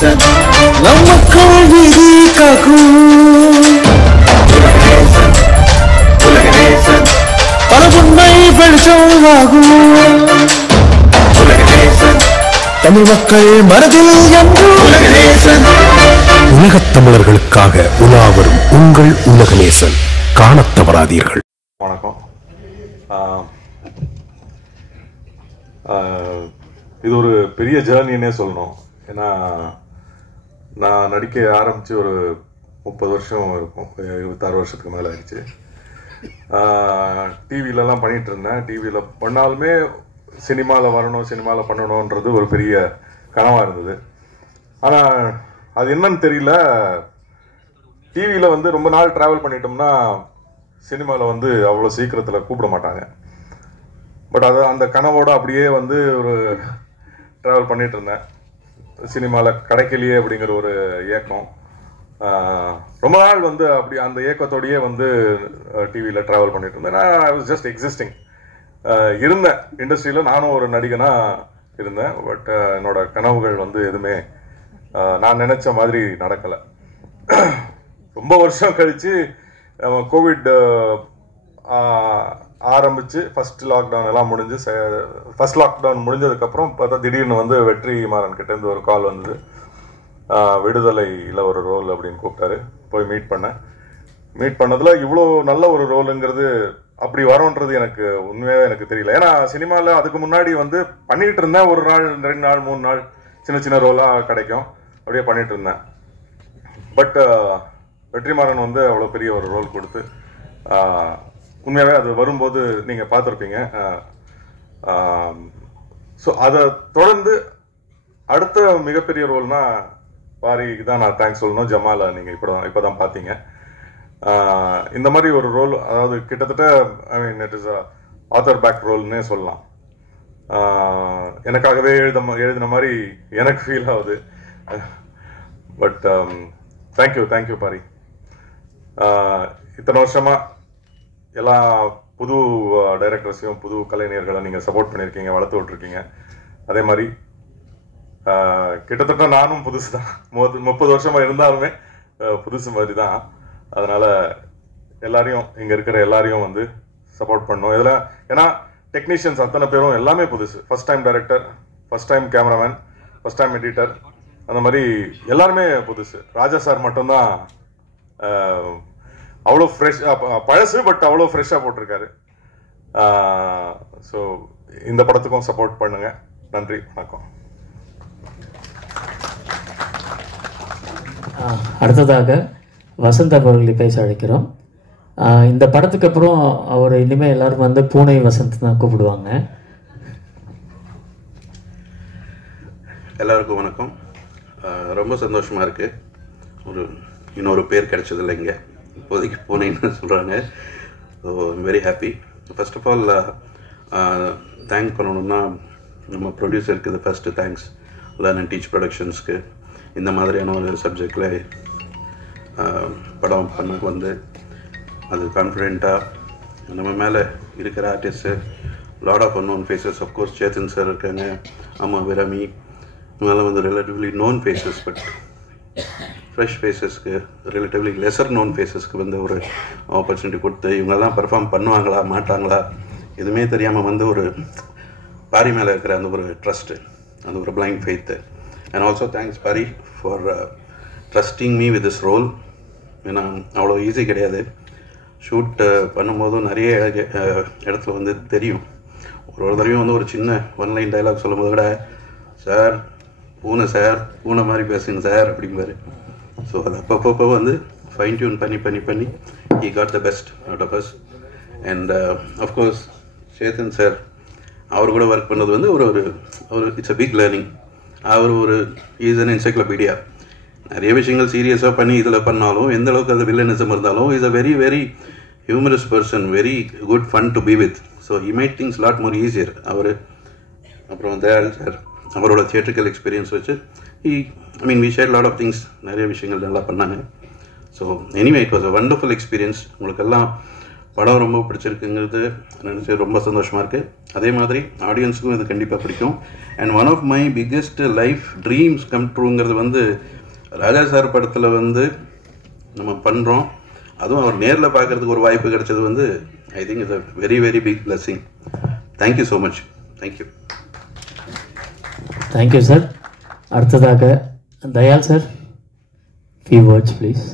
உலகநேசன் நமக்கள் விதி காக்கும் உலகநேசன் உலகநேசன் பல உண்மை வெளிச்சம் ஆகும் உலகநேசன் தமிழ் மக்கள் மனதில் என்று உலகநேசன் உலகத் தமிழர்களுக்காக உலாவரும் உங்கள் உலகநேசன் காணத் தவறாதீர்கள். வணக்கம். இது ஒரு பெரிய ஜேர்னின்னே சொல்லணும். ஏன்னா நான் நடிக்க ஆரம்பித்து ஒரு 30 வருஷம் இருக்கும், 26 வருஷத்துக்கு மேலே ஆயிடுச்சு. டிவிலலாம் பண்ணிகிட்டு இருந்தேன். டிவியில் பண்ணாலுமே சினிமாவில் வரணும், சினிமாவில் பண்ணணுன்றது ஒரு பெரிய கனவாக இருந்தது. ஆனால் அது என்னன்னு தெரியல, டிவியில் வந்து ரொம்ப நாள் ட்ராவல் பண்ணிட்டோம்னா சினிமாவில் வந்து அவ்வளோ சீக்கிரத்தில் கூப்பிட மாட்டாங்க. பட் அது அந்த கனவோடு அப்படியே வந்து ஒரு ட்ராவல் பண்ணிகிட்டு இருந்தேன். சினிமாவில் கிடைக்கலையே அப்படிங்கிற ஒரு ஏக்கம். ரொம்ப நாள் வந்து அப்படி அந்த ஏக்கத்தோடையே வந்து டிவியில் ட்ராவல் பண்ணிட்டு இருந்தேன். I was just existing. இருந்தேன் இண்டஸ்ட்ரியில், நானும் ஒரு நடிகனாக இருந்தேன். பட் என்னோட கனவுகள் வந்து எதுவுமே நான் நினச்ச மாதிரி நடக்கலை. ரொம்ப வருஷம் கழித்து கோவிட் ஆரம்பித்து ஃபர்ஸ்ட் லாக்டவுன் எல்லாம் முடிஞ்சு, ஃபர்ஸ்ட் லாக்டவுன் முடிஞ்சதுக்கப்புறம் பார்த்தா திடீர்னு வந்து வெற்றிமாறன் கிட்டேருந்து ஒரு கால் வந்தது. விடுதலையில் ஒரு ரோல் அப்படின்னு கூப்பிட்டாரு. போய் மீட் பண்ணதில் இவ்வளோ நல்ல ஒரு ரோலுங்கிறது அப்படி வரோன்றது எனக்கு உண்மையாகவே எனக்கு தெரியல. ஏன்னா சினிமாவில் அதுக்கு முன்னாடி வந்து பண்ணிகிட்டு இருந்தேன். ஒரு நாள் 2 நாள் 3 நாள் சின்ன சின்ன ரோலாக கிடைக்கும், அப்படியே பண்ணிகிட்டு இருந்தேன். பட் வெற்றிமாறன் வந்து அவ்வளோ பெரிய ஒரு ரோல் கொடுத்து உண்மையாகவே அது வரும்போது நீங்கள் பார்த்துருப்பீங்க. ஸோ அதை தொடர்ந்து அடுத்த மிகப்பெரிய ரோல்னா பாரிக்கு தான் நான் தேங்க்ஸ் சொல்லணும். ஜமாலை நீங்கள் இப்போ தான் பார்த்தீங்க. இந்த மாதிரி ஒரு ரோல், அதாவது கிட்டத்தட்ட I mean it is author back ரோல்னே சொல்லலாம். எனக்காகவே எழுதின மாதிரி எனக்கு ஃபீல் ஆகுது. But thank you Pari. இத்தனை வருஷமாக எல்லா புது டைரக்டர்ஸையும் புது கலைஞர்களை நீங்கள் சப்போர்ட் பண்ணியிருக்கீங்க, வளர்த்து விட்ருக்கீங்க. அதே மாதிரி கிட்டத்தட்ட நானும் புதுசு தான், 30 வருஷமாக இருந்தாலுமே புதுசு மாதிரி தான். அதனால் எல்லாரையும், இங்கே இருக்கிற எல்லாரையும் வந்து சப்போர்ட் பண்ணணும் இதில். ஏன்னா டெக்னீஷியன்ஸ் அத்தனை பேரும் எல்லாமே புதுசு. First time director, first time cameraman, first time editor, அந்த மாதிரி எல்லாருமே புதுசு. ராஜா சார் மட்டும்தான் அவ்வளோ ஃப்ரெஷ், பழசு பட் அவ்வளோ ஃப்ரெஷ்ஷாக போட்டிருக்காரு. ஸோ இந்த படத்துக்கும் சப்போர்ட் பண்ணுங்க. நன்றி, வணக்கம். அடுத்ததாக வசந்த் அவர்களை பேச அழைக்கிறோம். இந்த படத்துக்கு அப்புறம் அவர் இனிமேல் எல்லாரும் வந்து பூனை வசந்த் தான் கூப்பிடுவாங்க. எல்லாருக்கும் வணக்கம். ரொம்ப சந்தோஷமாக இருக்குது. இன்னொரு பேர் கிடைச்சதில்லை, இங்கே இப்போதைக்கு பூனைன்னு சொல்கிறாங்க. So I'm very happy. First of all thank பண்ணணுன்னா நம்ம ப்ரொடியூசருக்கு இது first thanks. Learn and teach ப்ரொடக்ஷன்ஸ்க்கு இந்த மாதிரியான ஒரு சப்ஜெக்டில் படம் பண்ண வந்து அது கான்ஃபிடெண்ட்டாக நம்ம மேலே இருக்கிற artist, lot of unknown faces. Of course Chetan sir இருக்காங்க, ஆமாம் விரமி, இவங்கெல்லாம் வந்து relatively known faces. But fresh ஃபேஸஸ்க்கு, ரிலேட்டிவ்லி லெசர் நோன் ஃபேஸஸ்க்கு வந்து ஒரு ஆப்பர்ச்சுனிட்டி கொடுத்து இவங்கெல்லாம் பர்ஃபார்ம் பண்ணுவாங்களா மாட்டாங்களா எதுவுமே தெரியாமல் வந்து ஒரு பாரி மேலே இருக்கிற அந்த ஒரு ட்ரஸ்ட்டு, அந்த ஒரு blind faith. And also thanks Paari for trusting me with this role. ஏன்னா அவ்வளோ ஈஸி கிடையாது. ஷூட் பண்ணும்போதும் நிறைய இடத்துல வந்து தெரியும். ஒரு தடவையும் வந்து ஒரு சின்ன ஒன்லைன் டைலாக் சொல்லும்போது கூட, சார் பூனை மாதிரி பேசுங்க சார் அப்படிம்பாரு. ஸோ அது அப்பப்போ வந்து ஃபைன் டியூன் பண்ணி he got the best out of us. And of course Chetan sir, அவர் கூட ஒர்க் பண்ணது வந்து ஒரு இட்ஸ் அ பிக் லேர்னிங். அவர் இஸ் அன் என்சைக்ளோபீடியா. நிறைய விஷயங்கள் சீரியஸாக பண்ணி இதில் பண்ணாலும், எந்த அளவுக்கு அது வில்லனிசம் இருந்தாலும், is a very very humorous person, very good fun to be with. So he made things lot more easier. அப்புறம் தயாள் சார், அவரோட தியேட்ரிக்கல் எக்ஸ்பீரியன்ஸ் வச்சு we shared lot of things, நிறைய விஷயங்கள் நல்லா பண்ணாங்க. So anyway it was a wonderful experience. உங்களுக்கெல்லாம் படம் ரொம்ப பிடிச்சிருக்குங்கிறது நினச்சி ரொம்ப சந்தோஷமாக இருக்குது. அதே மாதிரி ஆடியன்ஸுக்கும் இது கண்டிப்பாக பிடிக்கும். And one of my biggest life dreams come ட்ரூங்கிறது வந்து ராஜா சார் படத்தில் வந்து நம்ம பண்ணுறோம். அதுவும் அவர் நேரில் பார்க்குறதுக்கு ஒரு வாய்ப்பு கிடைச்சது வந்து I think it's a very very big blessing. Thank you so much. Thank you. Thank you sir. அடுத்ததாக Dayal sir, few words please.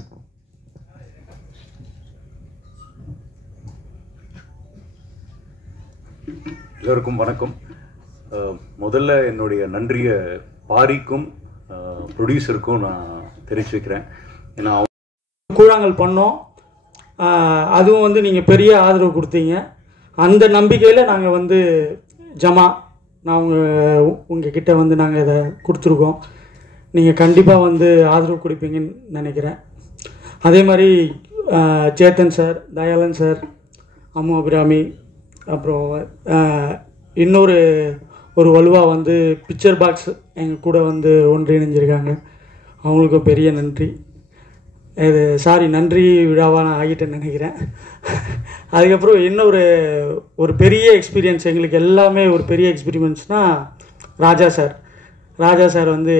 எல்லோருக்கும் வணக்கம். முதல்ல என்னுடைய நன்றியை பாரிக்கும் ப்ரொடியூசருக்கும் நான் தெரிவிச்சுக்கிறேன். ஏன்னா கூழாங்கல் பண்ணோம், அதுவும் வந்து நீங்கள் பெரிய ஆதரவு கொடுத்தீங்க. அந்த நம்பிக்கையில் நாங்கள் வந்து ஜமா நான் உங்ககிட்ட வந்து நாங்கள் இதை கொடுத்துருக்கோம். நீங்கள் கண்டிப்பாக வந்து ஆதரவு கொடுப்பீங்கன்னு நினைக்கிறேன். அதே மாதிரி சேத்தன் சார், தயாளன் சார், அம்மு அபிராமி, அப்புறம் இன்னொரு வலுவாக வந்து பிக்சர் பாக்ஸ் எங்கள் கூட வந்து ஒன்றிணைஞ்சிருக்காங்க. அவங்களுக்கும் பெரிய நன்றி. இது நன்றி விழாவாக நான் ஆகிட்டேன்னு நினைக்கிறேன். அதுக்கப்புறம் இன்னொரு பெரிய எக்ஸ்பீரியன்ஸ், எங்களுக்கு எல்லாமே ஒரு பெரிய எக்ஸ்பீரியன்ஸ்னால் ராஜா சார் வந்து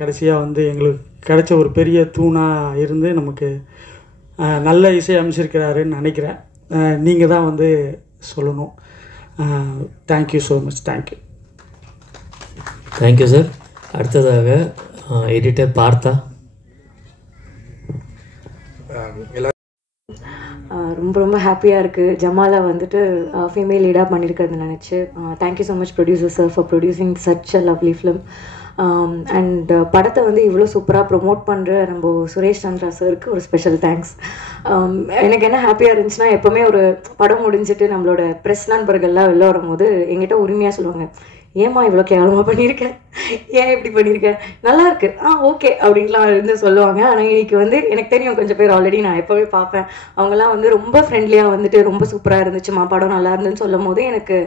கடைசியாக வந்து எங்களுக்கு கிடைச்ச ஒரு பெரிய தூணாக இருந்து நமக்கு நல்ல இசை அமைச்சிருக்கிறாருன்னு நினைக்கிறேன். நீங்கள் தான் வந்து சொல்லணும். Thank you so much. Thank you sir. அடுத்ததாக எடிட்டர் பார்த்தா. ரொம்ப ரொம்ப ஹாப்பியாக இருக்குது ஜமாலா வந்துட்டு ஃபீமேல் லீடாக பண்ணியிருக்கிறது நினச்சி. Thank you so much producer sir for producing such a lovely film. And படத்தை வந்து இவ்வளோ சூப்பராக ப்ரொமோட் பண்ணுற நம்ம சுரேஷ் சந்திரா சாருக்கு ஒரு ஸ்பெஷல் தேங்க்ஸ். எனக்கு என்ன ஹாப்பியாக இருந்துச்சுன்னா, எப்போவுமே ஒரு படம் முடிஞ்சிட்டு நம்மளோட ப்ரெஸ் நண்பர்கள்லாம் வெளில வரும்போது எங்கிட்ட உரிமையாக சொல்லுவாங்க, ஏம்மா இவ்வளோ கேவலமாக பண்ணியிருக்கேன், ஏன் இப்படி பண்ணியிருக்கேன், நல்லா இருக்கு, ஓகே அப்படின்லாம் இருந்து சொல்லுவாங்க. ஆனால் இன்னைக்கு வந்து எனக்கு தெரியும் கொஞ்சம் பேர் ஆல்ரெடி நான் எப்போவே பார்ப்பேன், அவங்கெல்லாம் வந்து ரொம்ப ஃப்ரெண்ட்லியாக வந்துட்டு ரொம்ப சூப்பராக இருந்துச்சுமா, படம் நல்லா இருந்துன்னு சொல்லும் போது எனக்கு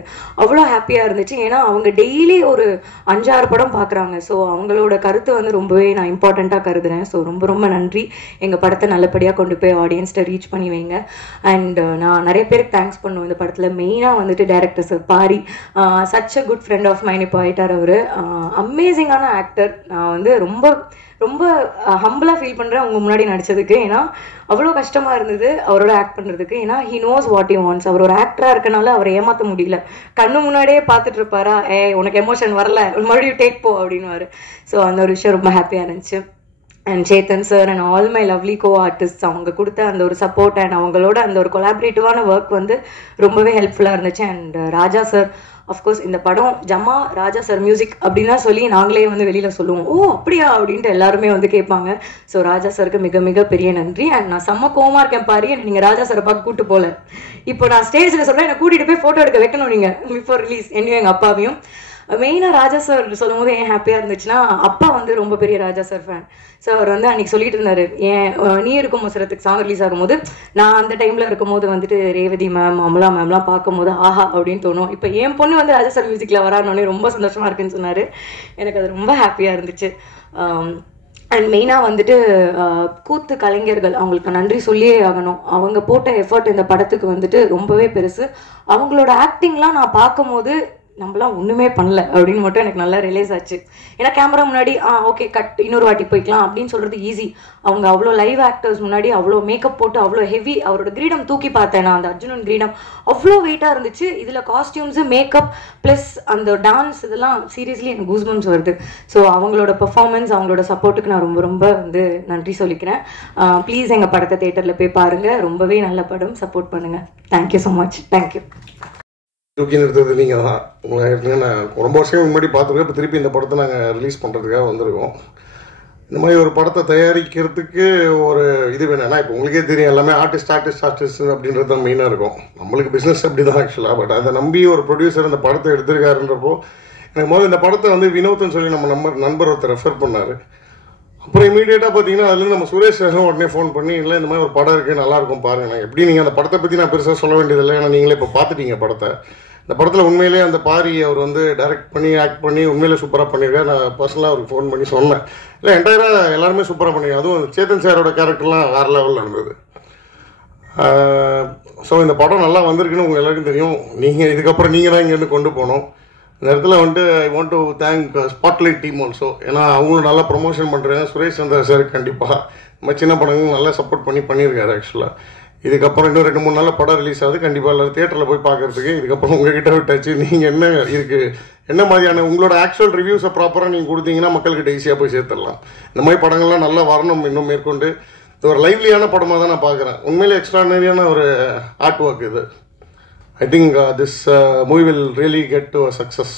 அவ்வளோ ஹாப்பியாக இருந்துச்சு. ஏன்னா அவங்க டெய்லி ஒரு 5-6 படம் பார்க்குறாங்க. ஸோ அவங்களோட கருத்து வந்து ரொம்பவே நான் இம்பார்ட்டண்ட்டாக கருதுறேன். ஸோ ரொம்ப ரொம்ப நன்றி. எங்கள் படத்தை நல்லபடியாக கொண்டு போய் ஆடியன்ஸ்ட்டை ரீச் பண்ணி வைங்க. அண்ட் நான் நிறைய பேருக்கு தேங்க்ஸ் பண்ணுவேன் இந்த படத்தில். மெயினாக வந்துட்டு director sir Paari, such a good friend of mine. இப்போ ஆயிட்டார் அவர். அமேசிங்கான ஆக்டர். நான் வந்து ரொம்ப ரொம்ப ஹம்பிளாக ஃபீல் பண்ணுறேன் அவங்க முன்னாடி நடித்ததுக்கு. ஏன்னா அவ்வளோ கஷ்டமாக இருந்தது அவரோட ஆக்ட் பண்ணுறதுக்கு. ஏன்னா he knows what he wants. அவர் ஒரு ஆக்டராக இருக்கனால அவரை ஏமாற்ற முடியல. கண்ணு முன்னாடியே பார்த்துட்டு இருப்பாரா, உனக்கு எமோஷன் வரல, மறுபடியும் டேக் போ அப்படின்னுவாரு. ஸோ அந்த ஒரு விஷயம் ரொம்ப ஹாப்பியாக இருந்துச்சு. And Chetan sir and all my lovely co artist, அவங்க கொடுத்த அந்த ஒரு சப்போர்ட் அண்ட் அவங்களோட அந்த ஒரு கொலாபரேட்டிவான ஒர்க் வந்து ரொம்பவே ஹெல்ப்ஃபுல்லாக இருந்துச்சு. அண்ட் ராஜா சார், அஃப்கோர்ஸ் இந்த படம் ஜமா ராஜா சார் மியூசிக் அப்படின்னா சொல்லி நாங்களே வந்து வெளியில் சொல்லுவோம், அப்படியா அப்படின்ட்டு எல்லாருமே வந்து கேட்பாங்க. ஸோ ராஜா சாருக்கு மிக மிக பெரிய நன்றி. அண்ட் நான் செம்ம கோவமாக இருக்கேன் பாரு, நீங்கள் ராஜா சாரை பார்க்க கூட்டு போகல. இப்போ நான் ஸ்டேஜில் சொல்கிறேன், என்னை கூட்டிகிட்டு போய் ஃபோட்டோ எடுக்க வைக்கணும் நீங்கள் பிஃபோர் ரிலீஸ், என்னையும் எங்கள் அப்பாவையும். மெயினாக ராஜா சார் சொல்லும் போது ஏன் ஹாப்பியாக இருந்துச்சுன்னா, அப்பா வந்து ரொம்ப பெரிய ராஜா சார் ஃபேன். ஸோ அவர் வந்து அன்றைக்கி சொல்லிட்டு இருந்தார், நீ இருக்கும் மோசரத்துக்கு சாங் ரிலீஸ் ஆகும்போது நான் அந்த டைமில் இருக்கும்போது வந்துட்டு ரேவதி மேம் அமலா மேம்லாம் பார்க்கும்போது ஆஹா அப்படின்னு தோணும். இப்போ என் பொண்ணு வந்து ராஜா சார் மியூசிக்கில் வரானோடனே ரொம்ப சந்தோஷமாக இருக்குன்னு சொன்னார். எனக்கு அது ரொம்ப ஹாப்பியாக இருந்துச்சு. அண்ட் மெயினாக வந்துட்டு கூத்து கலைஞர்கள், அவங்களுக்கு நன்றி சொல்லியே ஆகணும். அவங்க போட்ட எஃபர்ட் இந்த படத்துக்கு வந்துட்டு ரொம்பவே பெருசு. அவங்களோட ஆக்டிங்லாம் நான் பார்க்கும்போது நம்மளாம் ஒன்றுமே பண்ணல அப்படின்னு மட்டும் எனக்கு நல்லா ரியலைஸ் ஆச்சு. ஏன்னா கேமரா முன்னாடி ஓகே கட், இன்னொரு வாட்டி போய்க்கலாம் அப்படின்னு சொல்கிறது ஈஸி. அவங்க அவ்வளோ லைவ் ஆக்டர்ஸ் முன்னாடி அவ்வளோ மேக்கப் போட்டு அவ்வளோ ஹெவி, அவரோட கிரீடம் தூக்கி பார்த்தேன் நான், அந்த அர்ஜுனன் கிரீடம் அவ்வளோ வெயிட்டாக இருந்துச்சு. இதில் காஸ்டியூம்ஸு, மேக்கப் ப்ளஸ் அந்த டான்ஸ், இதெல்லாம் சீரியஸ்லி எனக்கு கூஸ்பம்ஸ் வருது. ஸோ அவங்களோட பெர்ஃபார்மன்ஸ், அவங்களோட சப்போர்ட்டுக்கு நான் ரொம்ப ரொம்ப வந்து நன்றி சொல்லிக்கிறேன். ப்ளீஸ் எங்கள் படத்தை தேட்டரில் போய் பாருங்கள், ரொம்பவே நல்ல படம், சப்போர்ட் பண்ணுங்கள். Thank you so much. தேங்க்யூ. தூக்கி நிறுத்தது நீங்கள் தான். உங்களை நான் ரொம்ப வருஷம் முன்னாடி பார்த்துருக்கேன். இப்போ திருப்பி இந்த படத்தை நாங்கள் ரிலீஸ் பண்ணுறதுக்காக வந்திருக்கோம். இந்த மாதிரி ஒரு படத்தை தயாரிக்கிறதுக்கு ஒரு இது வேணும். ஏன்னா இப்போ உங்களுக்கே தெரியும், எல்லாமே ஆர்டிஸ்ட் அப்படின்றது தான் மெயினாக இருக்கும். நம்மளுக்கு பிஸ்னஸ் அப்படி தான் ஆக்சுவலாக. பட் அதை நம்பி ஒரு ப்ரொடியூசர் அந்த படத்தை எடுத்திருக்காருன்றப்போ எனக்கு முதல்ல இந்த படத்தை வந்து வினோத்னு சொல்லி நம்ம நண்பர் ஒருத்தர் ரெஃபர் பண்ணார். அப்புறம் இமீடியட்டாக பார்த்தீங்கன்னா அதுலேருந்து நம்ம சுரேஷ் சாரும் உடனே ஃபோன் பண்ணி, இல்லை இந்த மாதிரி ஒரு படம் இருக்குது, நல்லாயிருக்கும் பாருங்க. நான் எப்படி நீங்கள் அந்த படத்தை பற்றி நான் பெருசாக சொல்ல வேண்டியதில்லை, ஏன்னா நீங்களே இப்போ பார்த்துட்டீங்க படத்தை. இந்த படத்தில் உண்மையிலே அந்த பாரி அவர் வந்து டைரக்ட் பண்ணி ஆக்ட் பண்ணி உண்மையிலே சூப்பராக பண்ணியிருக்காரு. நான் பர்சனலாக அவருக்கு ஃபோன் பண்ணி சொன்னேன், இல்லை என்டையராக எல்லாருமே சூப்பராக பண்ணியிருக்காங்க. அதுவும் சேத்தன் சாரோட கேரக்டர்லாம் வேறு லெவலில் இருந்தது. ஸோ இந்த படம் நல்லா வந்திருக்குன்னு உங்கள் எல்லாருக்கும் தெரியும். நீங்கள் இதுக்கப்புறம் நீங்கள் தான் இங்கேருந்து கொண்டு போகணும். இந்த இடத்துல வந்துட்டு I want to thank spotlight team also. ஏன்னா அவங்களும் நல்லா ப்ரொமோஷன் பண்ணுறாங்க. சுரேஷ் சந்திரா சார் கண்டிப்பாக நம்ம சின்ன படங்கள் நல்லா சப்போர்ட் பண்ணியிருக்காரு. ஆக்சுவலாக இதுக்கப்புறம் இன்னும் 2-3 நாளில் படம் ரிலீஸ் ஆகுது. கண்டிப்பாக எல்லோரும் தியேட்டரில் போய் பார்க்குறதுக்கு. இதுக்கப்புறம் உங்ககிட்ட விட்டாச்சு. நீங்கள் என்ன மாதிரியான உங்களோட ஆக்சுவல் ரிவ்யூஸை ப்ராப்பராக நீங்கள் கொடுத்தீங்கன்னா மக்கள்கிட்ட ஈஸியாக போய் சேர்த்துடலாம். இந்த மாதிரி படங்கள்லாம் நல்லா வரணும் இன்னும் மேற்கொண்டு. இது ஒரு லைவ்லியான படமாக தான் நான் பார்க்குறேன். உண்மையிலே எக்ஸ்ட்ரானரியான ஒரு ஆர்ட் ஒர்க் இது. I think this movie will really get to a success.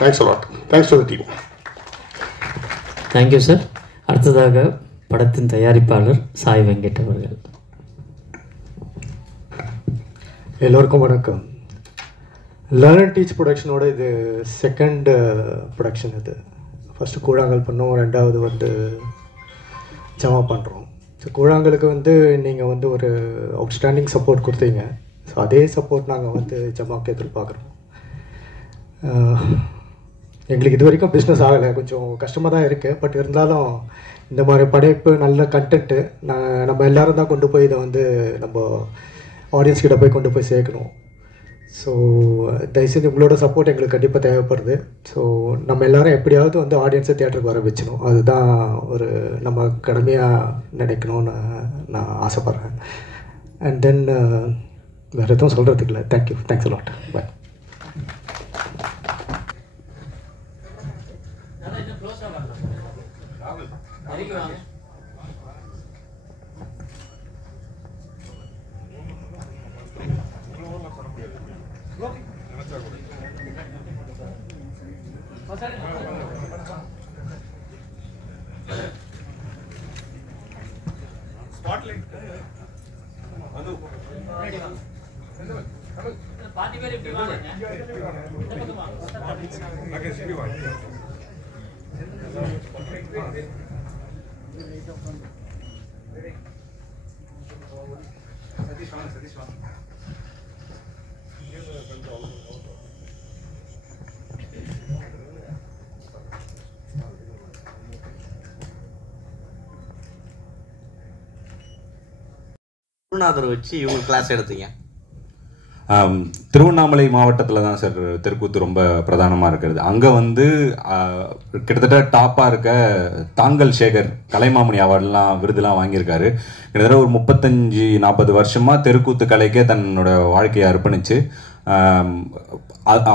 Thanks a lot. Thanks to the team. Thank you sir. அடுத்ததாக படத்தின் தயாரிப்பாளர் சாய் வெங்கட் அவர்கள். எல்லோருக்கும் வணக்கம். லேர்ன் அண்ட் டீச் ப்ரொடக்ஷனோட இது செகண்ட் ப்ரொடக்ஷன். இது ஃபஸ்ட்டு கூழாங்கல் பண்ணோம், ரெண்டாவது வந்து ஜமா பண்ணுறோம். ஸோ கூழாங்கலுக்கு வந்து நீங்கள் வந்து ஒரு அவுட்ஸ்டாண்டிங் சப்போர்ட் கொடுத்தீங்க. ஸோ அதே சப்போர்ட் நாங்கள் வந்து ஜமாக்கு எதிர்பார்க்குறோம். எங்களுக்கு இது வரைக்கும் பிஸ்னஸ் ஆகலை, கொஞ்சம் கஷ்டமாக தான் இருக்குது. பட் இருந்தாலும் இந்த மாதிரி படைப்பு நல்ல கண்டென்ட்டு நம்ம எல்லோரும் தான் கொண்டு போய் இதை வந்து நம்ம ஆடியன்ஸ் கிட்ட போய் கொண்டு போய் சேர்க்கணும். ஸோ தயவுசெய்து உங்களோட சப்போர்ட் எங்களுக்கு கண்டிப்பாக தேவைப்படுது. ஸோ நம்ம எல்லோரும் எப்படியாவது வந்து ஆடியன்ஸை தியேட்டருக்கு வர வச்சணும். அதுதான் ஒரு நம்ம கடமையாக நினைக்கணும்னு நான் ஆசைப்பட்றேன். அண்ட் தென் வேறு எதுவும் சொல்கிறதுக்கு இல்லை. தேங்க்யூ. Thanks a lot. பாய். குருநாதர் வச்சு இவங்க கிளாஸ் எடுத்தீங்க. திருவண்ணாமலை மாவட்டத்தில் தான் சார் தெருக்கூத்து ரொம்ப பிரதானமாக இருக்கிறது. அங்கே வந்து கிட்டத்தட்ட டாப்பாக இருக்க தாங்கல் சேகர் கலைமாமணி அவார்டெலாம் விருதுலாம் வாங்கியிருக்காரு. கிட்டத்தட்ட ஒரு 35-40 வருஷமாக தெருக்கூத்து கலைக்கே தன்னோட வாழ்க்கையை அர்ப்பணித்து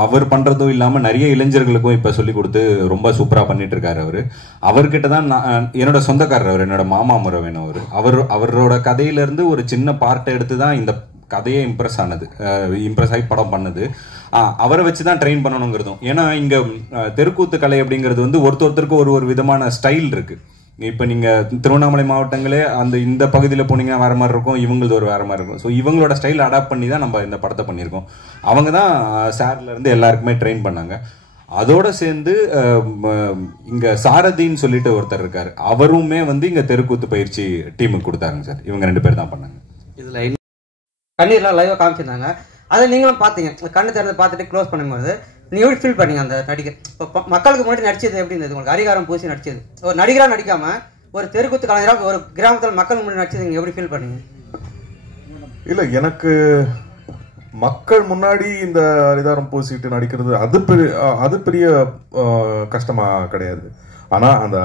அவர் பண்ணுறதும் இல்லாமல் நிறைய இளைஞர்களுக்கும் இப்போ சொல்லிக் கொடுத்து ரொம்ப சூப்பராக பண்ணிட்டு இருக்காரு. அவர்கிட்ட தான் என்னோட சொந்தக்காரர், அவர் என்னோட மாமா முறை வேணும். அவரோட கதையிலேருந்து ஒரு சின்ன பார்ட்டை எடுத்து தான் இந்த கதையே இம்ப்ரெஸ் ஆகி படம் பண்ணுது. அவரை வச்சு தான் ட்ரெயின் பண்ணணுங்கிறதும். ஏன்னா இங்கே தெருக்கூத்து கலை அப்படிங்கிறது வந்து ஒருத்தருக்கு ஒரு விதமான ஸ்டைல் இருக்குது. இப்போ நீங்கள் திருவண்ணாமலை மாவட்டங்களே இந்த பகுதியில் போனீங்கன்னா வேறு மாதிரி இருக்கும், இவங்களது ஒரு வேறு மாதிரி இருக்கும். ஸோ இவங்களோட ஸ்டைல் அடாப்ட் பண்ணி தான் நம்ம இந்த படத்தை பண்ணியிருக்கோம். அவங்க தான் சார்லேருந்து எல்லாருக்குமே ட்ரெயின் பண்ணாங்க. அதோட சேர்ந்து இங்கே சாரதின்னு சொல்லிட்டு ஒருத்தர் இருக்கார், அவருமே வந்து இங்கே தெருக்கூத்து பயிற்சி டீமுக்கு கொடுத்தாருங்க சார். இவங்க 2 பேர் தான் பண்ணாங்க. இதில் கண்ணீர்லாம் லைவாக காமிச்சிருந்தாங்க. அதை நீங்களும் பார்த்தீங்க. கண்ணு திறந்து பார்த்துட்டு க்ளோஸ் பண்ணும்போது நீங்கள் எப்படி ஃபீல் பண்ணீங்க? அந்த நடிகர் இப்போ மக்களுக்கு முன்னாடி நடிச்சது எப்படி இருந்தது உங்களுக்கு? அதிகாரம் பூசி நடிச்சது, ஒரு நடிகராக நடிக்காமல் ஒரு தெருக்கூத்து கலைஞராக ஒரு கிராமத்தில் மக்கள் முன்னாடி நடிச்சது நீங்கள் எப்படி ஃபீல் பண்ணீங்க? இல்லை, எனக்கு மக்கள் முன்னாடி இந்த அரிதாரம் பூசிட்டு நடிக்கிறது அது பெரிய கஷ்டமாக கிடையாது. ஆனால் அந்த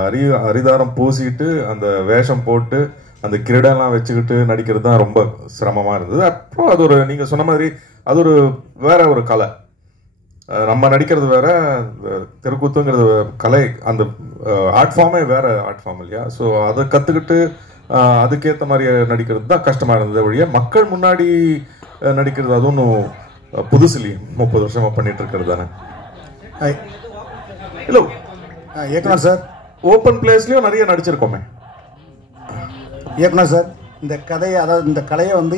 அரிதாரம் பூசிட்டு அந்த வேஷம் போட்டு அந்த கிரீடெல்லாம் வச்சுக்கிட்டு நடிக்கிறது தான் ரொம்ப சிரமமாக இருந்தது. அப்புறம் அது ஒரு, நீங்கள் சொன்ன மாதிரி அது ஒரு வேற ஒரு கலை. நம்ம நடிக்கிறது வேற, தெருக்கூத்துங்கிறது கலை, அந்த ஆர்ட் ஃபார்மே வேற ஆர்ட் ஃபார்ம் இல்லையா? ஸோ அதை கற்றுக்கிட்டு அதுக்கேற்ற மாதிரி நடிக்கிறது தான் கஷ்டமாக இருந்தது. ஒழிய மக்கள் முன்னாடி நடிக்கிறது அது ஒன்றும் புதுசு இல்லையே, 30 வருஷமாக பண்ணிட்டு இருக்கிறது தானே. இல்லை இயக்குனர் சார், ஓப்பன் பிளேஸ்லேயும் நிறைய நடிச்சிருக்கோமே. இயக்குனர் சார், இந்த கதையை, அதாவது இந்த கலையை வந்து